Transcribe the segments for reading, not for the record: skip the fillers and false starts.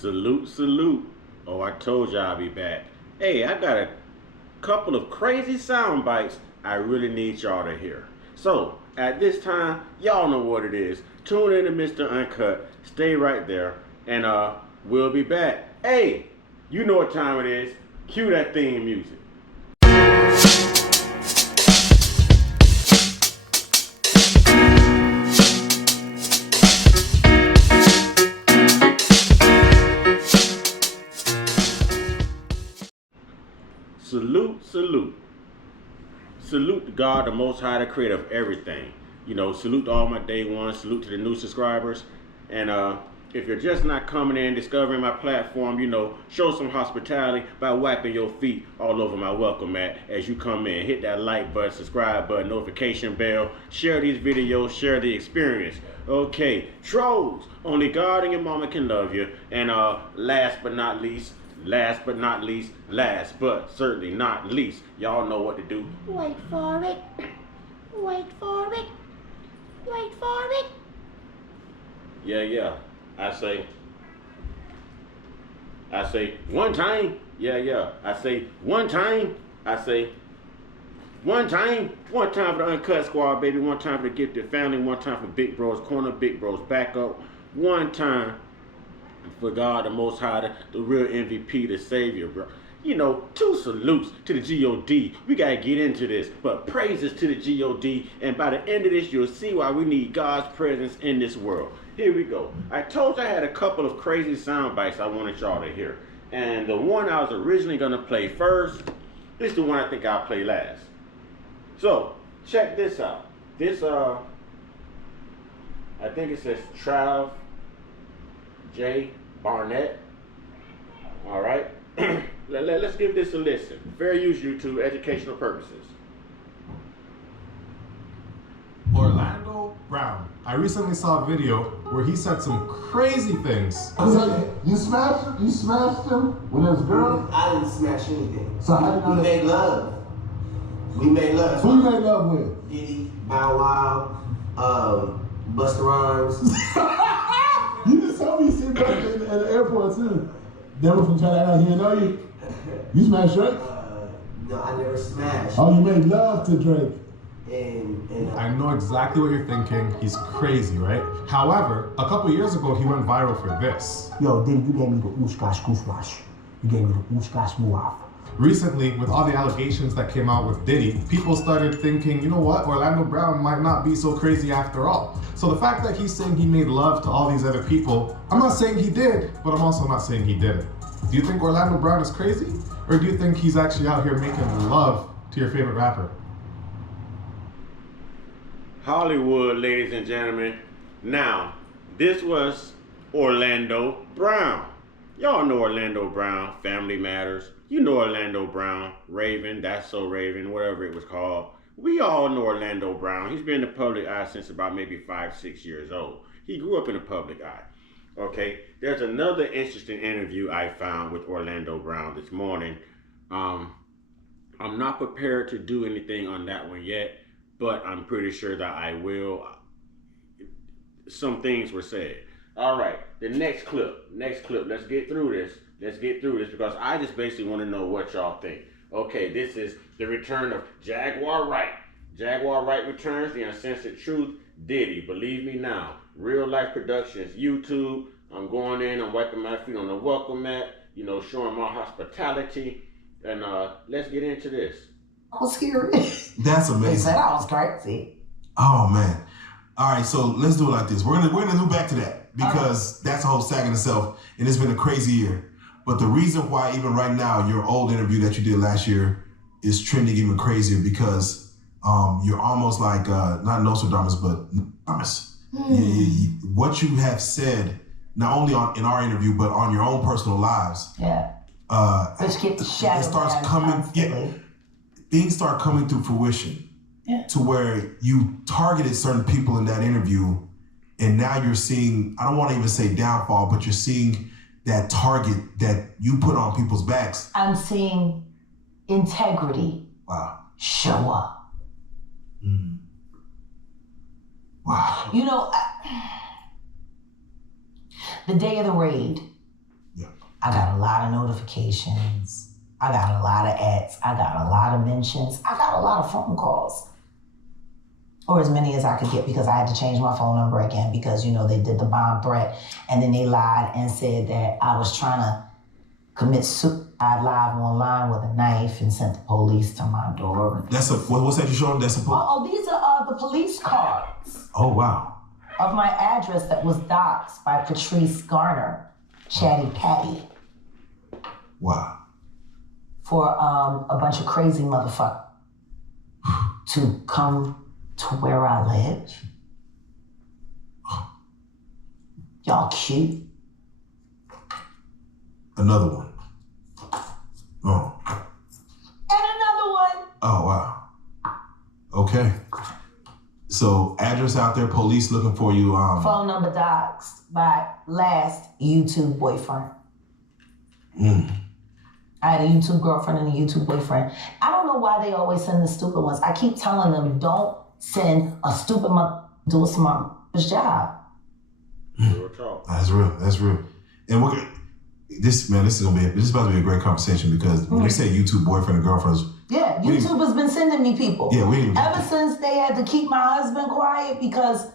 Salute, salute. Oh, I told you I'll be back. Hey, I got a couple of crazy sound bites I really need y'all to hear. So, at this time, y'all know what it is. Tune in to Mr. Uncut. Stay right there. And we'll be back. Hey, you know what time it is. Cue that theme music. Salute, salute. Salute to God, the Most High, the creator of everything. You know, salute to all my day ones, salute to the new subscribers. And if you're just not coming in, discovering my platform, you know, show some hospitality by wiping your feet all over my welcome mat as you come in. Hit that like button, subscribe button, notification bell, share these videos, share the experience. Okay, trolls, only God and your mama can love you. And last but not least, last but certainly not least, y'all know what to do. Wait for it. Wait for it. Wait for it. Yeah. I say one time. Yeah. I say one time. I say one time. One time for the Uncut Squad, baby. One time for the Gifted Family. One time for Big Bros Corner, Big Bros Backup. One time for God the Most High, the real MVP, the Savior, bro. You know, two salutes to the G.O.D. We gotta get into this, but praises to the G.O.D. And by the end of this, you'll see why we need God's presence in this world. Here we go. I told you I had a couple of crazy sound bites I wanted y'all to hear. And the one I was originally gonna play first, this is the one I think I'll play last. So, check this out. This, I think it says Trav J. Barnett. All right. Let's give this a listen. Fair use, YouTube, educational purposes. Orlando Brown. I recently saw a video where he said some crazy things. You smashed him? You smashed him when there's girls? I didn't smash anything. So how you know we that? made love. We made love. Who you made love with? Diddy, Bow Wow, Busta Rhymes. You just told me you see back at the airport too. Never from China, he didn't know you. You smashed Drake? No, I never smashed. Oh, you made love to Drake. And I know exactly what you're thinking. He's crazy, right? However, a couple years ago, he went viral for this. Yo, Diddy, you gave me the ooshkash gooshwash. You gave me the ooshkash muaf. Recently, with all the allegations that came out with Diddy, people started thinking, you know what, Orlando Brown might not be so crazy after all. So the fact that he's saying he made love to all these other people, I'm not saying he did, but I'm also not saying he didn't. Do you think Orlando Brown is crazy? Or do you think he's actually out here making love to your favorite rapper? Hollywood, ladies and gentlemen. Now, this was Orlando Brown. Y'all know Orlando Brown, Family Matters. You know Orlando Brown, Raven, That's So Raven, whatever it was called. We all know Orlando Brown. He's been in the public eye since about maybe 5-6 years old. He grew up in the public eye. Okay, there's another interesting interview I found with Orlando Brown this morning. I'm not prepared to do anything on that one yet, but I'm pretty sure that I will. Some things were said. All right, the next clip. Let's get through this because I just basically want to know what y'all think. Okay, this is the return of Jaguar Wright. Jaguar Wright returns, the uncensored truth. Diddy, believe me now. Real life productions, YouTube. I'm going in, I'm wiping my feet on the welcome mat, you know, showing my hospitality. And let's get into this. I was scared. That's They amazing. said I was crazy. Oh man. All right, so let's do it like this. We're gonna do back to that because that's a whole saga in itself, and it's been a crazy year. But the reason why even right now your old interview that you did last year is trending even crazier because you're almost like not Nostradamus but Nostradamus. What you have said not only in our interview but on your own personal lives. Yeah. Let's get the shadow. It starts down coming. constantly. Things start coming to fruition. Yeah. To where you targeted certain people in that interview, and now you're seeing, I don't want to even say downfall, but you're seeing that target that you put on people's backs. I'm seeing integrity Wow. show up. Wow. You know, the day of the raid, I got a lot of notifications. I got a lot of ads. I got a lot of mentions. I got a lot of phone calls. Or as many as I could get because I had to change my phone number again because, you know, they did the bomb threat and then they lied and said that I was trying to commit suicide live online with a knife and sent the police to my door. That's what's that you showing? That's a these are the police cards. Oh, wow. Of my address that was doxed by Patrice Garner, Chatty Patty. Wow. For a bunch of crazy motherfuckers to come to where I live. Y'all cute. Another one. Oh. And another one. Oh, wow. Okay. So, address out there, police looking for you. Phone number doxed by last YouTube boyfriend. I had a YouTube girlfriend and a YouTube boyfriend. I don't know why they always send the stupid ones. I keep telling them, don't send a stupid mother do a smart job. That's real. That's real. And this is about to be a great conversation because when they say YouTube boyfriend and girlfriends. Yeah, YouTube has been sending me people. Yeah, ever since they had to keep my husband quiet because,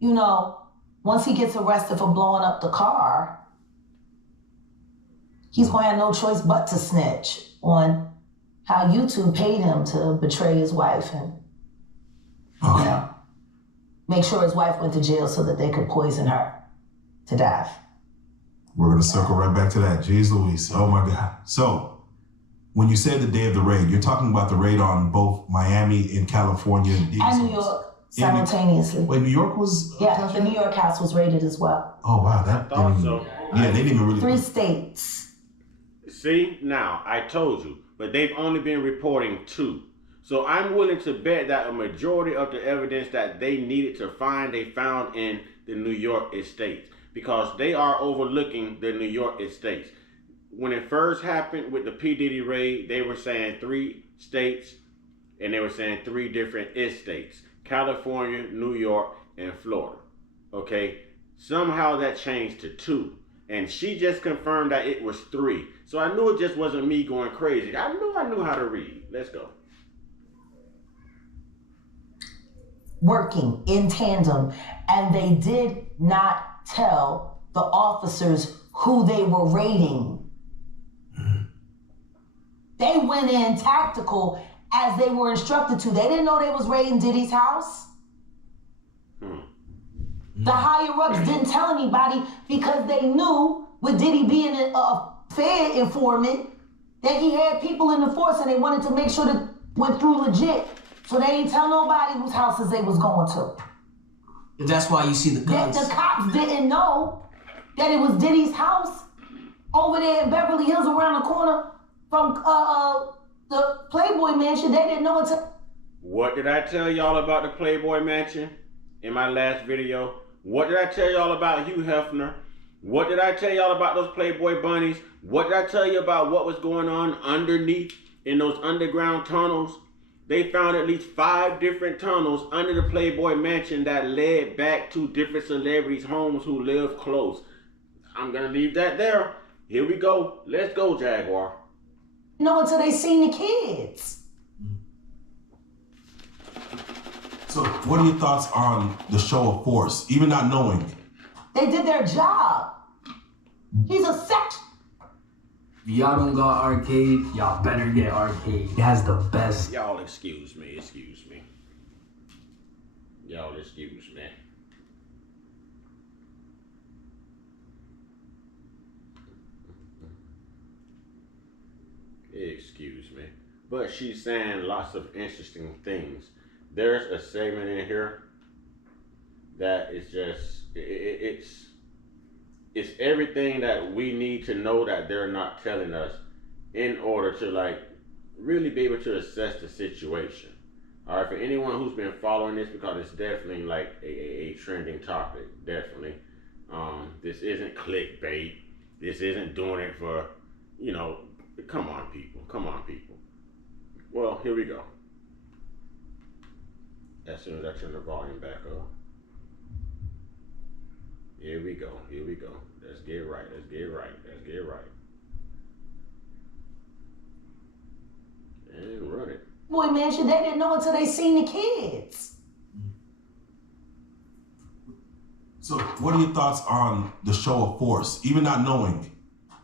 you know, once he gets arrested for blowing up the car, he's going to have no choice but to snitch on how YouTube paid him to betray his wife and, you know, make sure his wife went to jail so that they could poison her to death. We're going to circle right back to that. Jeez Louise. Oh, my God. So, when you said the day of the raid, you're talking about the raid on both Miami and California. And New York, simultaneously. Wait, New York was? Yeah, the New York house was raided as well. Oh, wow. I thought so. Yeah, they didn't even really. 3 states. See, now, I told you, but they've only been reporting 2. So I'm willing to bet that a majority of the evidence that they needed to find, they found in the New York estates. Because they are overlooking the New York estates. When it first happened with the P. Diddy raid, they were saying 3 states, and they were saying 3 different estates. California, New York, and Florida. Okay? Somehow that changed to 2. And she just confirmed that it was 3. So I knew it just wasn't me going crazy. I knew how to read. Let's go. Working in tandem, and they did not tell the officers who they were raiding. They went in tactical as they were instructed to. They didn't know they was raiding Diddy's house. The higher-ups didn't tell anybody because they knew, with Diddy being a Fed informant, that he had people in the force and they wanted to make sure that went through legit. So they didn't tell nobody whose houses they was going to. That's why you see the guns. The cops didn't know that it was Diddy's house over there in Beverly Hills around the corner from the Playboy Mansion. They didn't know until... What did I tell y'all about the Playboy Mansion in my last video? What did I tell y'all about Hugh Hefner? What did I tell y'all about those Playboy bunnies? What did I tell you about what was going on underneath in those underground tunnels? They found at least 5 different tunnels under the Playboy Mansion that led back to different celebrities' homes who live close. I'm gonna leave that there. Here we go. Let's go, Jaguar. No, until they seen the kids. So, what are your thoughts on the show of force, even not knowing? They did their job. He's a sex. If y'all don't got arcade, y'all better get arcade. It has the best. Y'all excuse me. Y'all excuse me. Excuse me. But she's saying lots of interesting things. There's a segment in here that is just, it's everything that we need to know that they're not telling us in order to like really be able to assess the situation. All right, for anyone who's been following this, because it's definitely like a trending topic, definitely. This isn't clickbait. This isn't doing it for, you know, come on people. Well, here we go. As soon as I turn the volume back up. Here we go. Let's get right. They didn't run it. Boy, man, shit, they didn't know until they seen the kids. So, what are your thoughts on the show of force, even not knowing?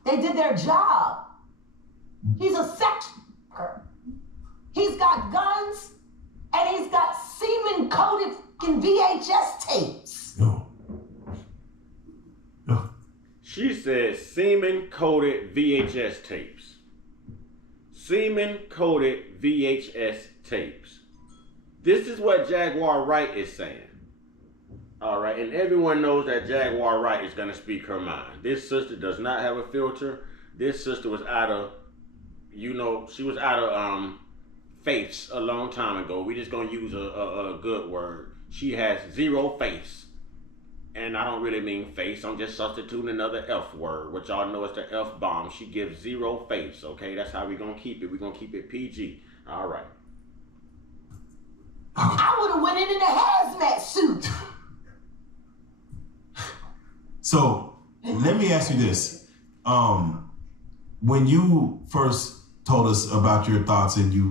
They did their job. He's a sex worker. He's got guns, and he's got semen-coated fucking VHS tapes. No. She said semen-coated VHS tapes. Semen-coated VHS tapes. This is what Jaguar Wright is saying. All right, and everyone knows that Jaguar Wright is going to speak her mind. This sister does not have a filter. This sister was out of, she was out of face a long time ago. We just going to use a good word. She has zero face. And I don't really mean face. I'm just substituting another F word, which y'all know is the F bomb. She gives zero face, okay? That's how we going to keep it. We're going to keep it PG. All right. I would have went in a hazmat suit. So, let me ask you this. When you first told us about your thoughts and you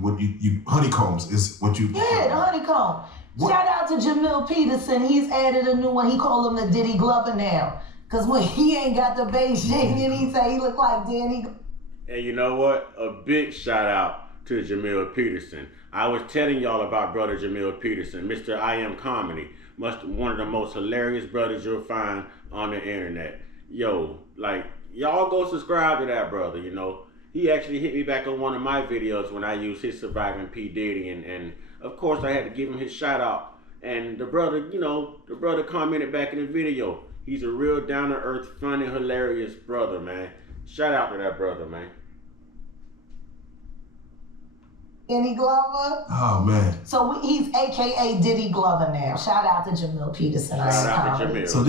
honeycombs is what you... Yeah, the honeycomb. What? Shout out to Jamil Peterson. He's added a new one. He called him the Diddy Glover now. Because when he ain't got the Beijing and he say he look like Danny. And you know what? A big shout out to Jamil Peterson. I was telling y'all about brother Jamil Peterson, Mr. I Am Comedy. One of the most hilarious brothers you'll find on the internet. Yo, like, y'all go subscribe to that brother, He actually hit me back on one of my videos when I used his Surviving P. Diddy, and of course I had to give him his shout out. And the brother commented back in the video. He's a real down-to-earth, funny, hilarious brother, man. Shout out to that brother, man. Danny Glover. Oh, man. So he's AKA Diddy Glover now. Shout out to Jamil Peterson. Shout out to Jamil. So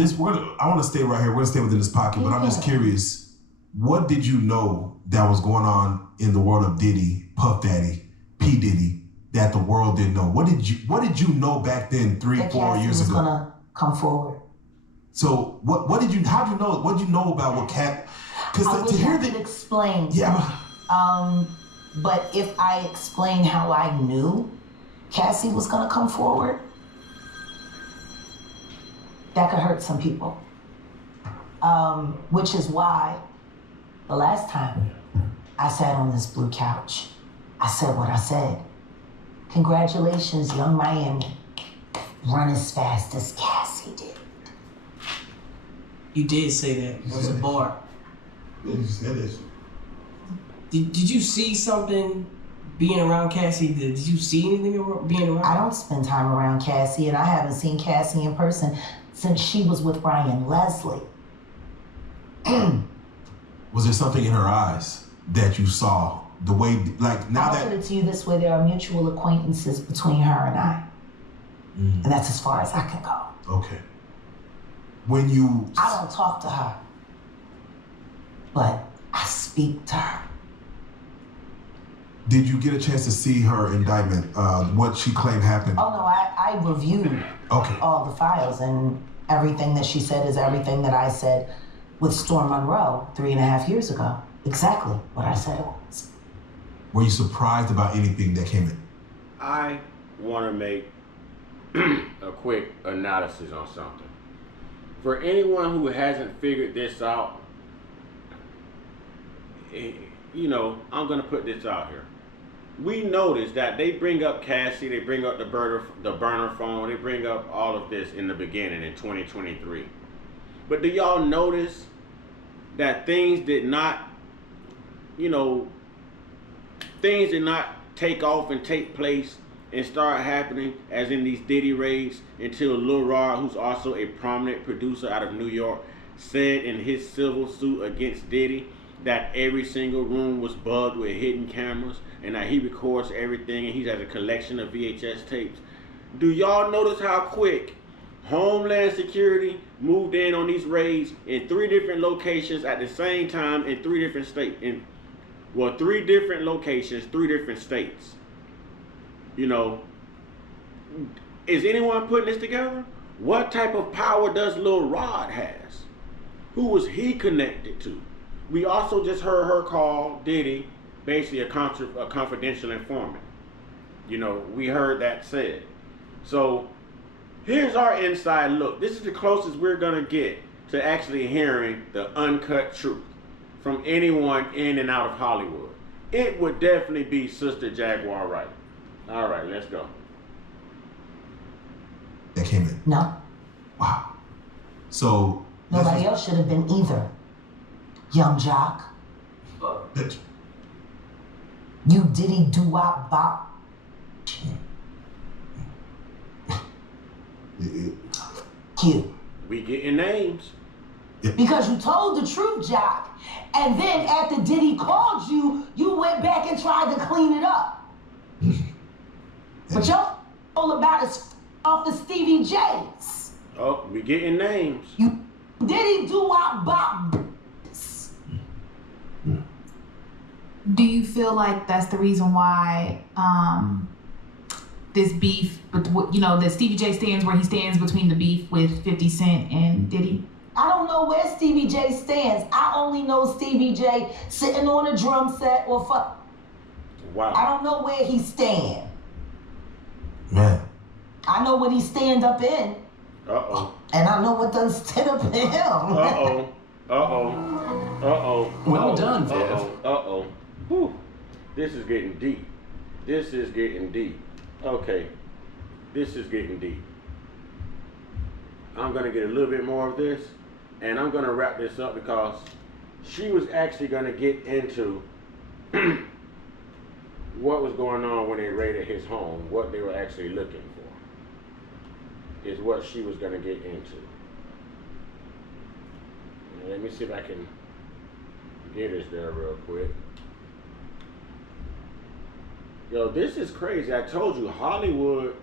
I want to stay right here. We're going to stay within this pocket, but I'm just curious. What did you know that was going on in the world of Diddy, Puff Daddy, P. Diddy, that the world didn't know? What did you know back then, 3-4 years ago? Was gonna come forward. So how'd you know? What did you know about what Cat? Because to hear that explain. Yeah. But if I explain how I knew Cassie was gonna come forward, that could hurt some people. Which is why the last time I sat on this blue couch, I said what I said. Congratulations, young Miami. Run as fast as Cassie did. You did say that. It was a bar. Yeah, you said that shit. Did you see something being around Cassie? Did you see anything being around? I don't spend time around Cassie, and I haven't seen Cassie in person since she was with Brian Leslie. Was there something in her eyes that you saw? The way, like, now I'll put it to you this way, there are mutual acquaintances between her and I. And that's as far as I can go. Okay. I don't talk to her, but I speak to her. Did you get a chance to see her indictment, what she claimed happened? Oh, no, I reviewed all the files, and everything that she said is everything that I said with Storm Monroe 3.5 years ago. Exactly what I said it was. Were you surprised about anything that came in? I want to make a quick analysis on something. For anyone who hasn't figured this out, I'm going to put this out here. We noticed that they bring up Cassie, they bring up the burner phone, they bring up all of this in the beginning in 2023. But do y'all notice that things did not take off and take place and start happening as in these Diddy raids until Lil Rod, who's also a prominent producer out of New York, said in his civil suit against Diddy that every single room was bugged with hidden cameras and that he records everything and he has a collection of VHS tapes. Do y'all notice how quick Homeland Security moved in on these raids in 3 different locations at the same time in 3 different states? 3 different locations, 3 different states. Is anyone putting this together? What type of power does Lil Rod has? Who was he connected to? We also just heard her call Diddy basically a confidential informant. You know, we heard that said. So here's our inside look. This is the closest we're gonna get to actually hearing the uncut truth from anyone in and out of Hollywood. It would definitely be Sister Jaguar Wright. All right, let's go. That came in. No. Wow. So nobody else should have been either. Young Jock. You Diddy do-wop bop. Q. We getting names. Because you told the truth, Jock. And then after Diddy called you, you went back and tried to clean it up. But you're all about is off the Stevie J's. Oh, we getting names. You Diddy do-wop bop. Do you feel like that's the reason why this beef, that Stevie J stands where he stands between the beef with 50 Cent and Diddy? I don't know where Stevie J stands. I only know Stevie J sitting on a drum set or fuck. Wow. I don't know where he stand. Man. I know what he stand up in. Uh-oh. And I know what done stood up in him. Uh-oh. Uh-oh. Uh-oh. Well done, Viv. Uh-oh. Uh-oh. Whew. This is getting deep. This is getting deep. Okay. This is getting deep. I'm going to get a little bit more of this, and I'm going to wrap this up because she was actually going to get into what was going on when they raided his home, what they were actually looking for, is what she was going to get into. Now, let me see if I can get us there real quick. Yo, this is crazy. I told you, Hollywood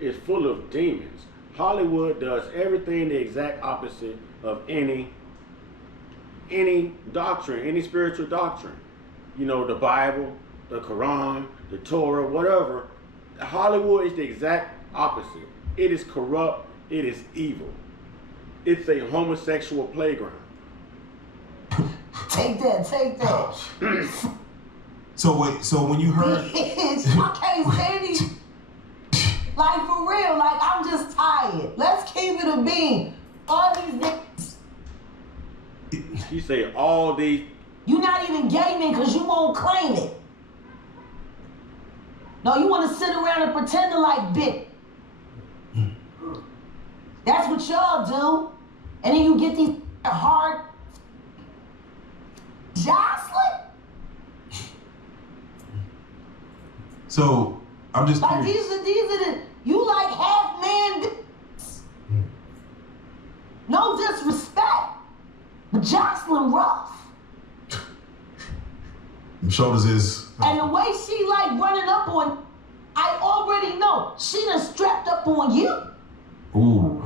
is full of demons. Hollywood does everything the exact opposite of any doctrine, any spiritual doctrine. You know, the Bible, the Quran, the Torah, whatever. Hollywood is the exact opposite. It is corrupt. It is evil. It's a homosexual playground. Take that. So wait, so when you heard... I can't stand these. Like, for real, like, I'm just tired. Let's keep it a bean. All these niggas. You say all these... You not even gaming because you won't claim it. No, you want to sit around and pretend to like bit. That's what y'all do. And then you get these hard... Jocelyn? So, I'm just like curious. these are the... You like half-man bitches. No disrespect. But Jocelyn rough. The shoulders is... And the way she like running up on... I already know. She done strapped up on you. Ooh.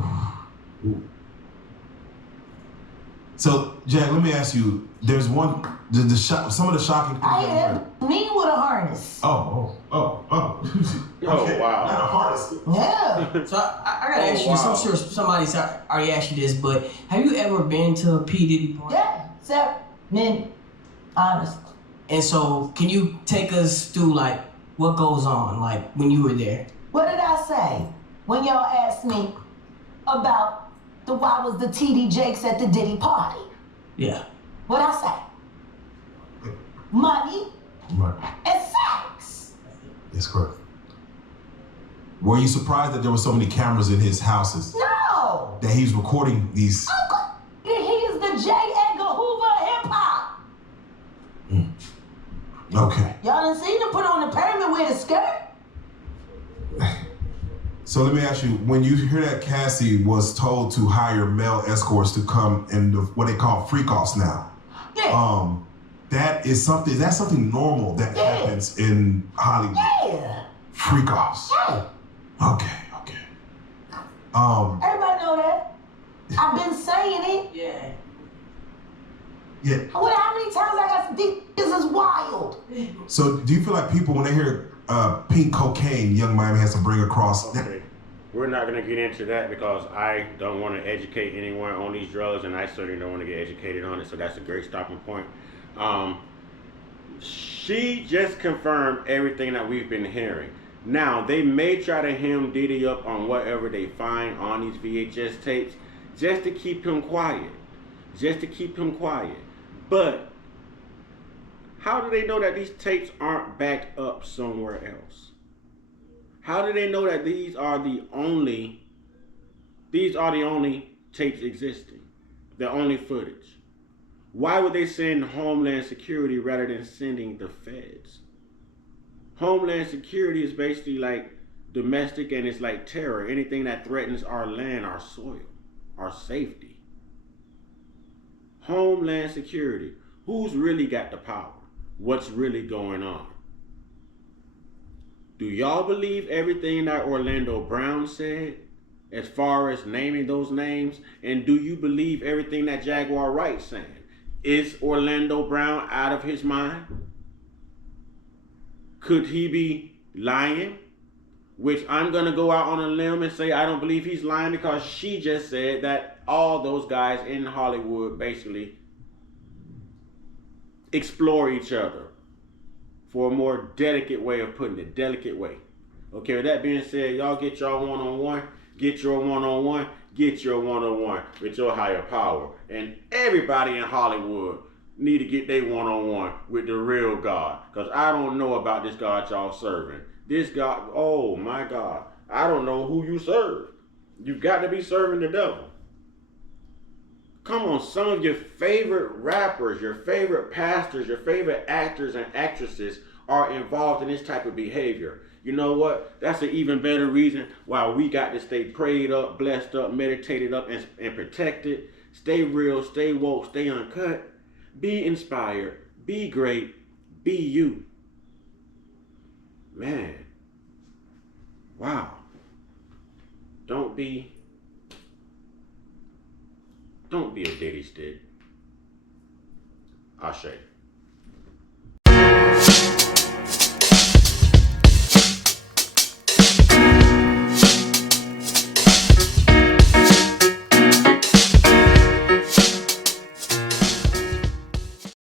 So, Jack, let me ask you. There's one... some of the shocking things I that had me with a harness. Oh. Okay. Wow. Not a harness. Yeah. So I gotta ask you this. I'm sure somebody's already asked you this, but have you ever been to a P. Diddy party? Yeah. Except, men, honest. And so, can you take us through like what goes on, like when you were there? What did I say when y'all asked me about why was the TD Jakes at the Diddy party? Yeah. What'd I say? Money and sex. That's correct. Were you surprised that there were so many cameras in his houses? No. That he's recording these... He is the J. Edgar Hoover of hip-hop. Okay. Y'all done seen him put on the pyramid with a skirt? So let me ask you, when you hear that Cassie was told to hire male escorts to come and what they call freak-offs now, yeah. That's something normal that happens in Hollywood. Yeah. Freak-offs. Yeah. Okay. Everybody know that. I've been saying it. Yeah. Yeah. How many times I got this is wild. So do you feel like people, when they hear pink cocaine, Young Miami has to bring across... Okay. We're not going to get into that because I don't want to educate anyone on these drugs, and I certainly don't want to get educated on it, so that's a great stopping point. She just confirmed everything that we've been hearing. Now, they may try to hem Diddy up on whatever they find on these VHS tapes just to keep him quiet. Just to keep him quiet. But how do they know that these tapes aren't backed up somewhere else? How do they know that these are the only tapes existing? The only footage? Why would they send Homeland Security rather than sending the feds? Homeland Security is basically like domestic, and it's like terror. Anything that threatens our land, our soil, our safety. Homeland Security. Who's really got the power? What's really going on? Do y'all believe everything that Orlando Brown said as far as naming those names? And do you believe everything that Jaguar Wright saying? Is Orlando Brown out of his mind? Could he be lying? Which I'm going to go out on a limb and say I don't believe he's lying, because she just said that all those guys in Hollywood basically explore each other, for a more delicate way of putting it. Delicate way. Okay, with that being said, y'all get y'all one-on-one. Get your one-on-one. Get your one-on-one with your higher power. And everybody in Hollywood need to get their one-on-one with the real God. Because I don't know about this God y'all serving. This God, oh my God. I don't know who you serve. You've got to be serving the devil. Come on, some of your favorite rappers, your favorite pastors, your favorite actors and actresses are involved in this type of behavior. You know what? That's an even better reason why we got to stay prayed up, blessed up, meditated up, and protected. Stay real, stay woke, stay uncut. Be inspired, be great, be you. Man. Wow. Don't be a Diddy stick. Ashe.